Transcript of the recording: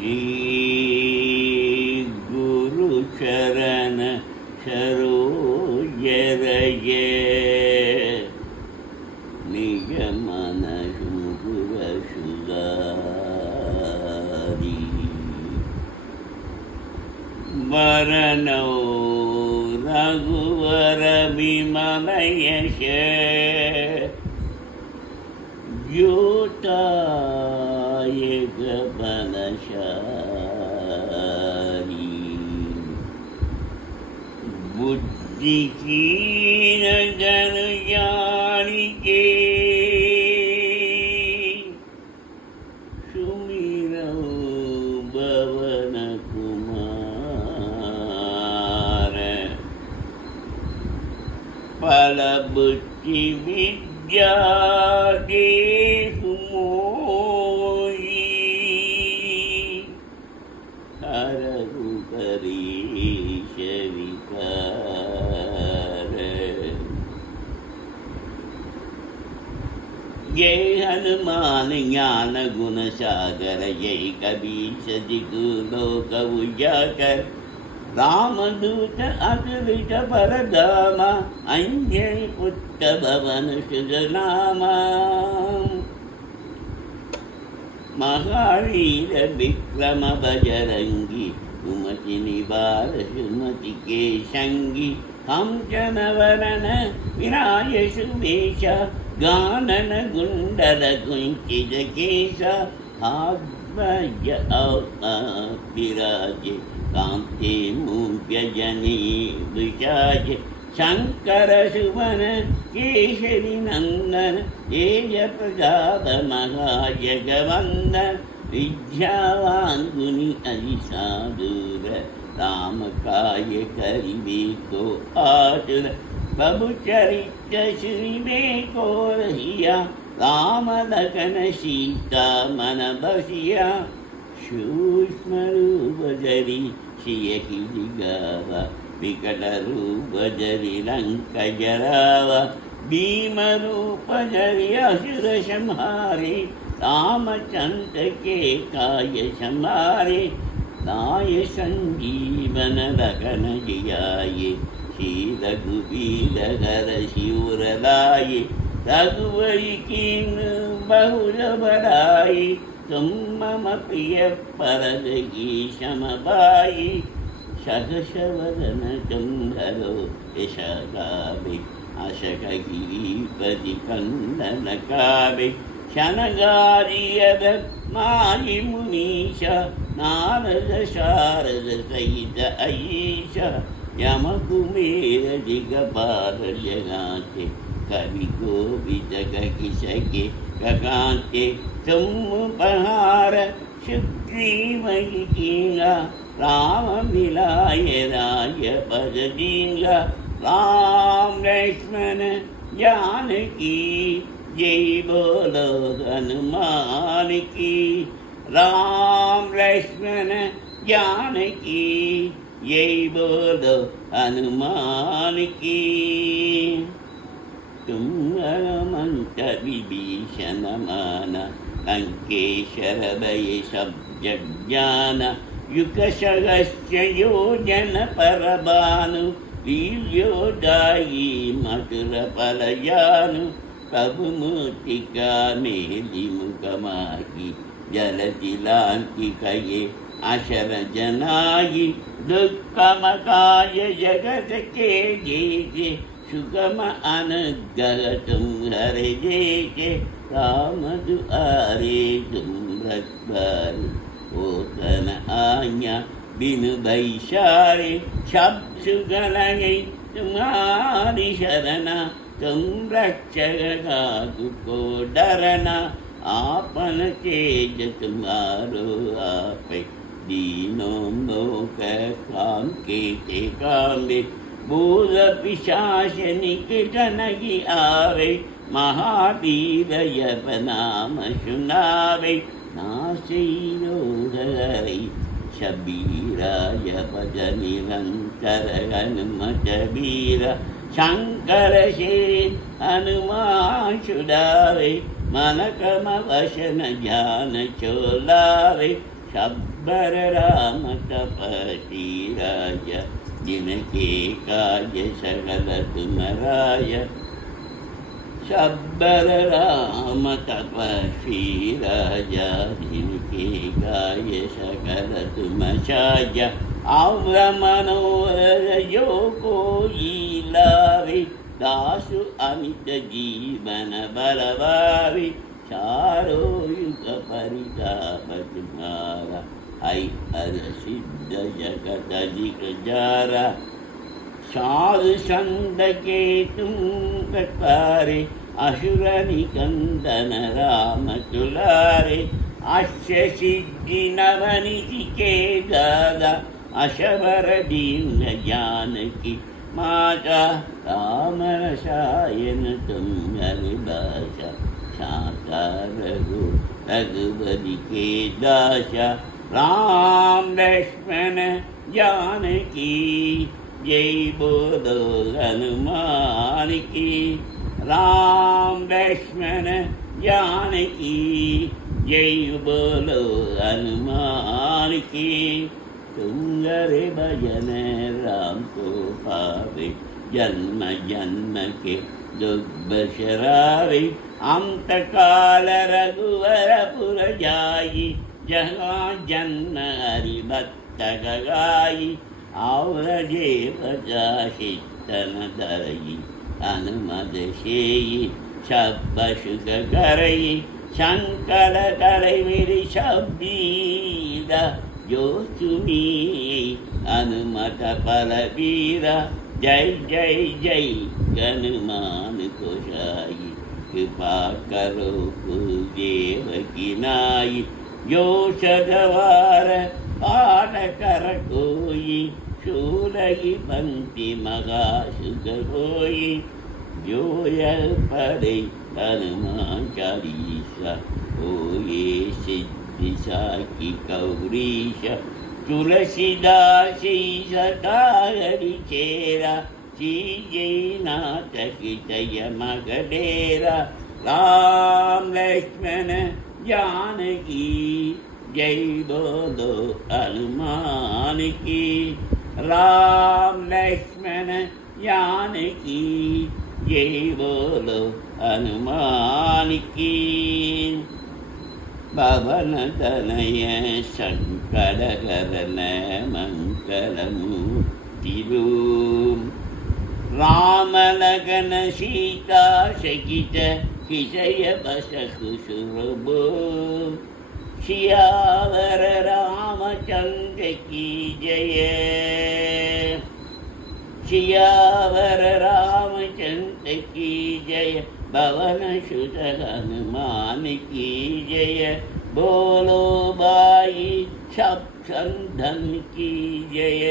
श्री गुरु चरण सरोजरज निज मन शुभुर सुधारी वरनौ रघुवर विमल यश द्योतायक बलशाली बुद्धिहीन जन जानिके सुमिरौ पवन कुमार फल बुद्धि विद्या देहु मोहि हरहु परेश विकार। जय हनुमान ज्ञान गुण सागर जय कबीर दिगु लोक उजागर रामदूत अतुलित परधाम अंजनी पुत्र भवन सुजनामा महावीर विक्रम बजरंगी कुमति निवार सुमति के संगी कंचन वरन विराज सुवेश गानन कुंडल कुंचित केश हाथ विराजे कांते मूव्यजनी विशाज शंकर सुवन केशरी नंदन तेज प्रताप महाजगवंदन विद्यावान गुणी अधिसाधुर राम काय करिबे को आतुर प्रभु चरित्र श्रीबे को रहिया राम लखन सीता मन बसिया सूक्ष्म रूप धरि सियहि दिगावा विकट रूप धरि लंक जरावा भीम रूप धरि असुर संहारे रामचंद्र के काय संहारे नाय संजीवन लखन जियाये श्री रघुवीर हर शिवर लाये रघुवरी कीन्ह बहुर बड़ाई तुम मम प्रिय परदगी समबाई सहस वदन तुम्हरो यश गावे अशक गिरिपति कंदन कावे शनगारियद मायि मुनीश नारद शारद सहित अयीश यम कुमेर दिगपाल जगाते कवि कोविद किसके ककांते तुम पहार सुग्रीव कीन्हा राम मिलाय राय पद दीन्हा राम लक्ष्मण जानकी जय बोलो हनुमान की राम लक्ष्मण जानकी जय बोलो हनुमान की तुम हनुमंत विभीषण माना लंकेश्वर भय सब जग जाना युग सहस्र योजन परभानु वीर्योदायी मधुर फल जानु प्रभु मूर्तिका मेली मुखमाही जलधि लांति कये अशर जनाई दुःखमकाय जगत के जेजे सुगम अनुग्रह तुम हरे जेजे राम दुआरे तुम रखवारे ओतन आज्ञा बिनु बैसारे सब सुगलई तुम्हारी शरणा तुम रक्षक काहू को डरना आपन तेज तुम्हारो आपे दीनों लोक काम के ते कामे भूल पिशाच निकट नहीं आवे महावीर जप नाम सुनावे नासै रोग हरै शबीरा जपद निरंतर हनुमत बीरा शंकर से हनुमान छुड़ावे मन कम वशन ध्यान चोलावे शब्बर राम तपसी राय जिनके काज सकल तुमराय शब्बर राम तपसी राजा जिनके काज सकल तुम साजा और मनोरथ जो कोई लावे दासु अमित जीवन बलवावे चारो युग परिताप तुम्हारा आई हर सिद्ध जगत जिक जारा साधु संत के तुम कतारे असुर निकंदन राम तुलारे अश्य सिद्धि नवनिधि के दादा अशबर दीन जानकी माता राम रसायन तुम हरिभाषा साकार रघुपति के दासा राम लक्ष्मण जानकी जय बोलो हनुमान की राम लक्ष्मण जानकी जय बोलो हनुमान की तुंगर भजन राम को पावे जन्म जन्म के दुख बशरावे अंत काल रघुवर पुर जाई जहाँ जन्म हरि भक्त गाई और जे प्रजाशितन धरई अनुमद सेई सब सुख करई शंकर करे मेरी शब्दीरा जो सुनी अनुमत पल वीरा जय जय जय हनुमान गोसाई कृपा करो गुरुदेव की नाई जो सदवार पाठ कर कोई शूलही पंक्ति मगा सुख होई जो यह पढ़े हनुमान चालीसा होए सिद्धि साखी कौरीश तुलसीदासी सदा हरि चेरा सीजे नाथ की जय मगडेरा राम लक्ष्मण जानकी जय बोलो हनुमान की राम लक्ष्मण जानकी जय बोलो हनुमान की पवन तनय शंकर करण मंगलमूर्तिरूप राम लगन सीता सहित किशय बस खुशबू सियावर रामचंद्र की जय सियावर रामचंद्र की जय पवन सुत हनुमान की जय बोलो भाई सब संधन की जय।